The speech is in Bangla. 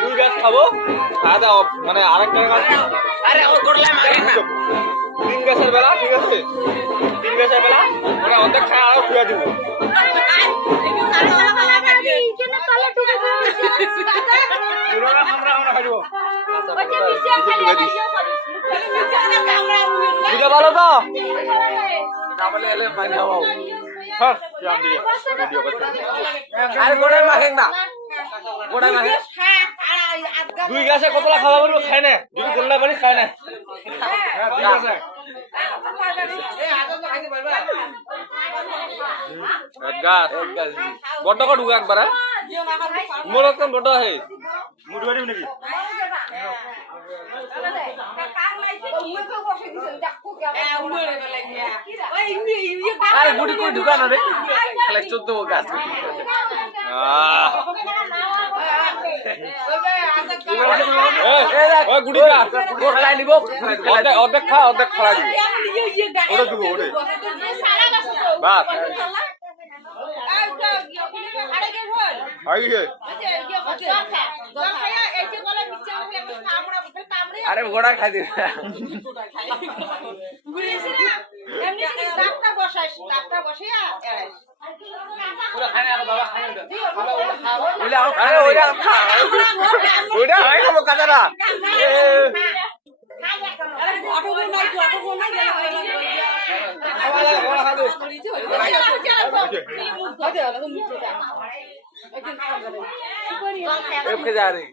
দুই গাছ খাবো খাওয়া দাওয়া মানে আরেকটা গাছ আরে ওর করলে মাগে না তিন গাছের বেলা ঠিক আছে তিন গাছের বেলা ওরা অর্ধেক খায় আরো খুঁড়ে দিব বুঝতে পারো তো না বলে এলে পানি খাওয়াও হ্যাঁ ভিডিও করতে আরে গোড়ায় মাখেন না গোড়ায় মাখে দুই গাছে কতলা খাওয়া বলবো খায় না যদি গোল্লা পানি খায় না হ্যাঁ দুই গাছে এক গাছ বড় কত ঢুকা একবার মোর একদম বড় হে মুড়ি বাড়ি নাকি আরে মুড়ি কই ঢুকানো রে খালি 14 গাছ ওই গুড়িটা গোড়ায় নিব অর্ধেক খা অর্ধেক ফলা দিবি ওটা দিব ওটা বাস আইয়ে আরে গোড়া খাই দিবি পুরো খায় না বাবা খায় না ওইলা আরে ওইলা খা ওইটা খাই খাবো কাদারা जा रही